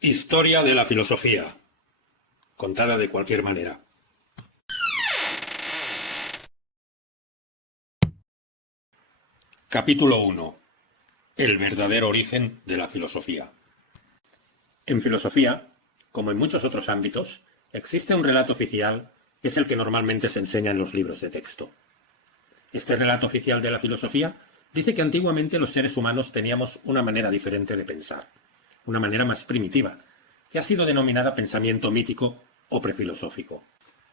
Historia de la filosofía, contada de cualquier manera. Capítulo 1. El verdadero origen de la filosofía. En filosofía, como en muchos otros ámbitos, existe un relato oficial que es el que normalmente se enseña en los libros de texto. Este relato oficial de la filosofía dice que antiguamente los seres humanos teníamos una manera diferente de pensar, una manera más primitiva, que ha sido denominada pensamiento mítico o prefilosófico.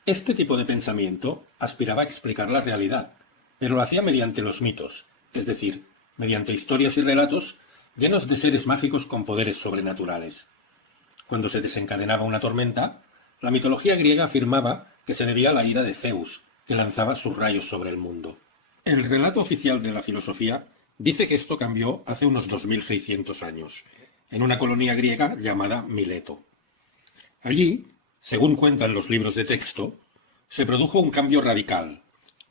Este tipo de pensamiento aspiraba a explicar la realidad, pero lo hacía mediante los mitos, es decir, mediante historias y relatos llenos de seres mágicos con poderes sobrenaturales. Cuando se desencadenaba una tormenta, la mitología griega afirmaba que se debía a la ira de Zeus, que lanzaba sus rayos sobre el mundo. El relato oficial de la filosofía dice que esto cambió hace unos 2600 años, en una colonia griega llamada Mileto. Allí, según cuentan los libros de texto, se produjo un cambio radical,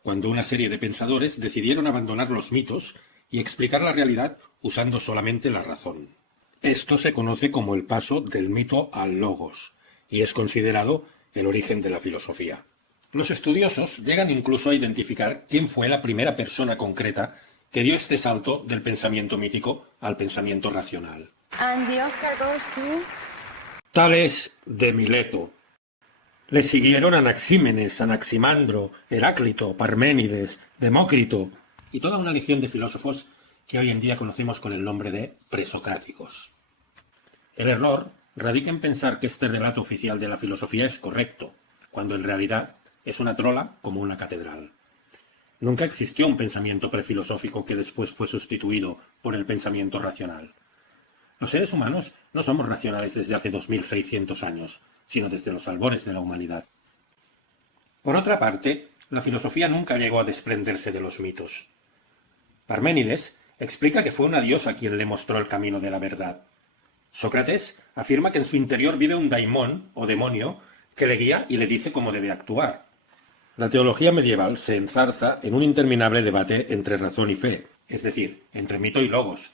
cuando una serie de pensadores decidieron abandonar los mitos y explicar la realidad usando solamente la razón. Esto se conoce como el paso del mito al logos, y es considerado el origen de la filosofía. Los estudiosos llegan incluso a identificar quién fue la primera persona concreta que dio este salto del pensamiento mítico al pensamiento racional. And the Oscar goes to... Tales de Mileto. Le siguieron Anaxímenes, Anaximandro, Heráclito, Parménides, Demócrito y toda una legión de filósofos que hoy en día conocemos con el nombre de presocráticos. El error radica en pensar que este relato oficial de la filosofía es correcto, cuando en realidad es una trola como una catedral. Nunca existió un pensamiento prefilosófico que después fue sustituido por el pensamiento racional. Los seres humanos no somos racionales desde hace 2600 años, sino desde los albores de la humanidad. Por otra parte, la filosofía nunca llegó a desprenderse de los mitos. Parménides explica que fue una diosa quien le mostró el camino de la verdad. Sócrates afirma que en su interior vive un daimón o demonio que le guía y le dice cómo debe actuar. La teología medieval se enzarza en un interminable debate entre razón y fe, es decir, entre mito y logos,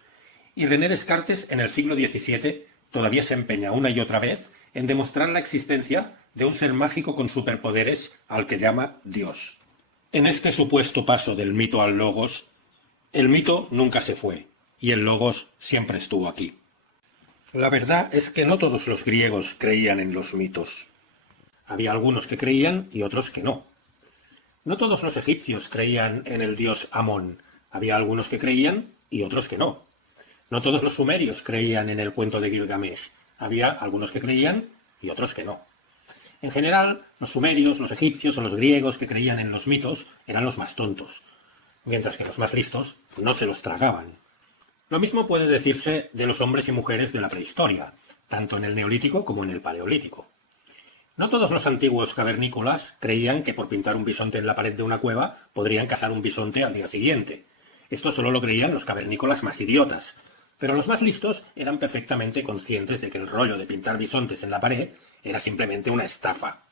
y René Descartes en el siglo XVII todavía se empeña una y otra vez en demostrar la existencia de un ser mágico con superpoderes al que llama Dios. En este supuesto paso del mito al logos, el mito nunca se fue, y el logos siempre estuvo aquí. La verdad es que no todos los griegos creían en los mitos. Había algunos que creían y otros que no. No todos los egipcios creían en el dios Amón. Había algunos que creían y otros que no. No todos los sumerios creían en el cuento de Gilgamesh. Había algunos que creían y otros que no. En general, los sumerios, los egipcios o los griegos que creían en los mitos eran los más tontos, mientras que los más listos no se los tragaban. Lo mismo puede decirse de los hombres y mujeres de la prehistoria, tanto en el Neolítico como en el Paleolítico. No todos los antiguos cavernícolas creían que por pintar un bisonte en la pared de una cueva podrían cazar un bisonte al día siguiente. Esto solo lo creían los cavernícolas más idiotas, pero los más listos eran perfectamente conscientes de que el rollo de pintar bisontes en la pared era simplemente una estafa.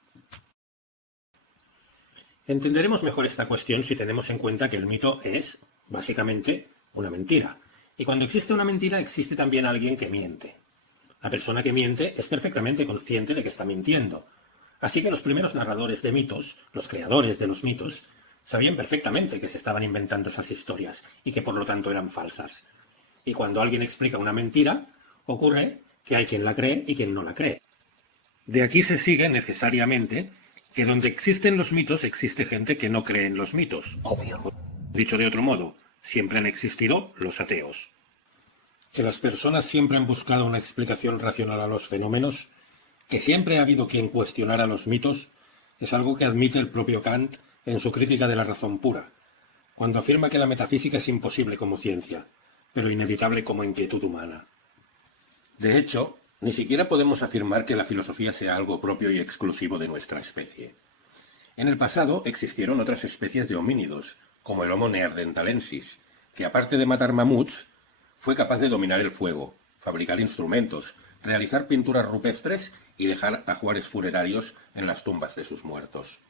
Entenderemos mejor esta cuestión si tenemos en cuenta que el mito es, básicamente, una mentira. Y cuando existe una mentira, existe también alguien que miente. La persona que miente es perfectamente consciente de que está mintiendo. Así que los primeros narradores de mitos, los creadores de los mitos, sabían perfectamente que se estaban inventando esas historias y que por lo tanto eran falsas. Y cuando alguien explica una mentira, ocurre que hay quien la cree y quien no la cree. De aquí se sigue necesariamente que donde existen los mitos existe gente que no cree en los mitos. Obvio. Dicho de otro modo, siempre han existido los ateos. Que las personas siempre han buscado una explicación racional a los fenómenos, que siempre ha habido quien cuestionara los mitos, es algo que admite el propio Kant en su crítica de la razón pura, cuando afirma que la metafísica es imposible como ciencia, pero inevitable como inquietud humana. De hecho, ni siquiera podemos afirmar que la filosofía sea algo propio y exclusivo de nuestra especie. En el pasado existieron otras especies de homínidos, como el Homo neanderthalensis, que aparte de matar mamuts, fue capaz de dominar el fuego, fabricar instrumentos, realizar pinturas rupestres y dejar ajuares funerarios en las tumbas de sus muertos.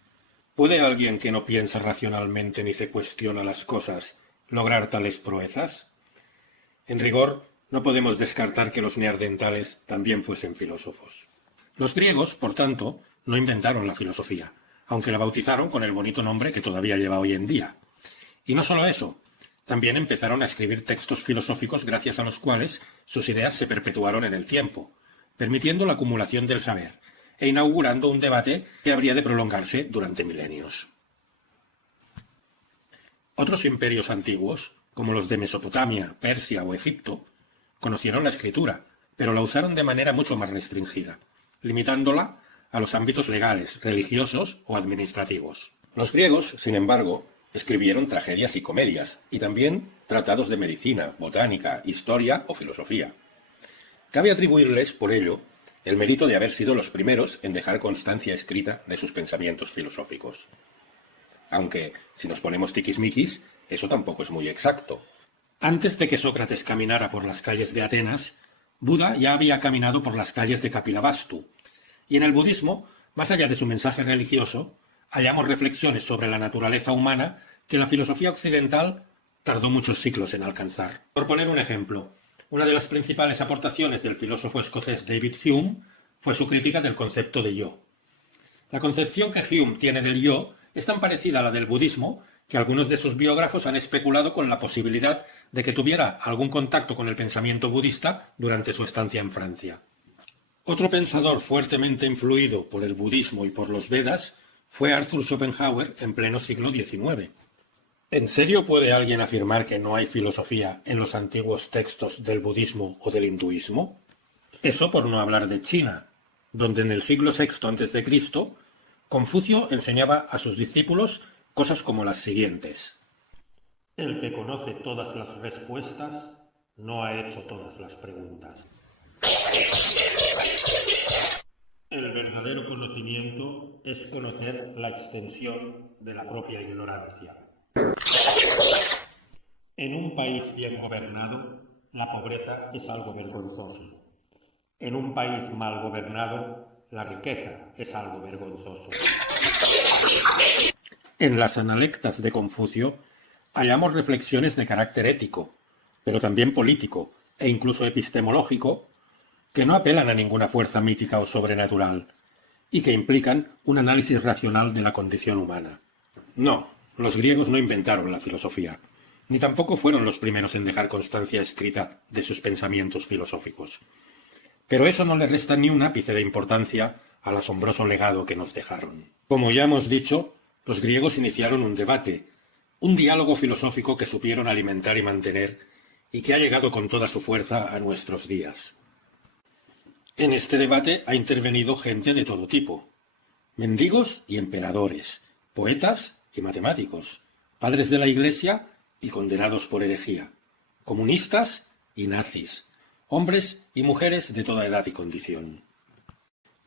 ¿Puede alguien que no piensa racionalmente ni se cuestiona las cosas lograr tales proezas? En rigor, no podemos descartar que los neandertales también fuesen filósofos. Los griegos, por tanto, no inventaron la filosofía, aunque la bautizaron con el bonito nombre que todavía lleva hoy en día. Y no solo eso, también empezaron a escribir textos filosóficos gracias a los cuales sus ideas se perpetuaron en el tiempo, permitiendo la acumulación del saber e inaugurando un debate que habría de prolongarse durante milenios. Otros imperios antiguos, como los de Mesopotamia, Persia o Egipto, conocieron la escritura, pero la usaron de manera mucho más restringida, limitándola a los ámbitos legales, religiosos o administrativos. Los griegos, sin embargo, escribieron tragedias y comedias, y también tratados de medicina, botánica, historia o filosofía. Cabe atribuirles, por ello, el mérito de haber sido los primeros en dejar constancia escrita de sus pensamientos filosóficos. Aunque, si nos ponemos tiquismiquis, eso tampoco es muy exacto. Antes de que Sócrates caminara por las calles de Atenas, Buda ya había caminado por las calles de Kapilavastu, y en el budismo, más allá de su mensaje religioso, hallamos reflexiones sobre la naturaleza humana que la filosofía occidental tardó muchos siglos en alcanzar. Por poner un ejemplo, una de las principales aportaciones del filósofo escocés David Hume fue su crítica del concepto de yo. La concepción que Hume tiene del yo es tan parecida a la del budismo que algunos de sus biógrafos han especulado con la posibilidad de que tuviera algún contacto con el pensamiento budista durante su estancia en Francia. Otro pensador fuertemente influido por el budismo y por los Vedas fue Arthur Schopenhauer en pleno siglo XIX. ¿En serio puede alguien afirmar que no hay filosofía en los antiguos textos del budismo o del hinduismo? Eso por no hablar de China, donde en el siglo VI a.C., Confucio enseñaba a sus discípulos cosas como las siguientes. El que conoce todas las respuestas no ha hecho todas las preguntas. El verdadero conocimiento es conocer la extensión de la propia ignorancia. En un país bien gobernado, la pobreza es algo vergonzoso. En un país mal gobernado, la riqueza es algo vergonzoso. En las Analectas de Confucio hallamos reflexiones de carácter ético, pero también político e incluso epistemológico, que no apelan a ninguna fuerza mítica o sobrenatural, y que implican un análisis racional de la condición humana. No, los griegos no inventaron la filosofía, ni tampoco fueron los primeros en dejar constancia escrita de sus pensamientos filosóficos. Pero eso no le resta ni un ápice de importancia al asombroso legado que nos dejaron. Como ya hemos dicho, los griegos iniciaron un debate, un diálogo filosófico que supieron alimentar y mantener, y que ha llegado con toda su fuerza a nuestros días. En este debate ha intervenido gente de todo tipo, mendigos y emperadores, poetas y matemáticos, padres de la Iglesia y condenados por herejía, comunistas y nazis, hombres y mujeres de toda edad y condición.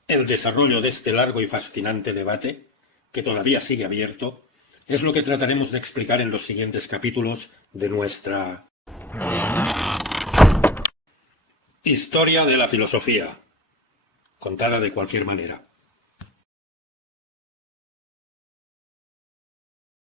El desarrollo de este largo y fascinante debate, que todavía sigue abierto, es lo que trataremos de explicar en los siguientes capítulos de nuestra Historia de la filosofía, contada de cualquier manera.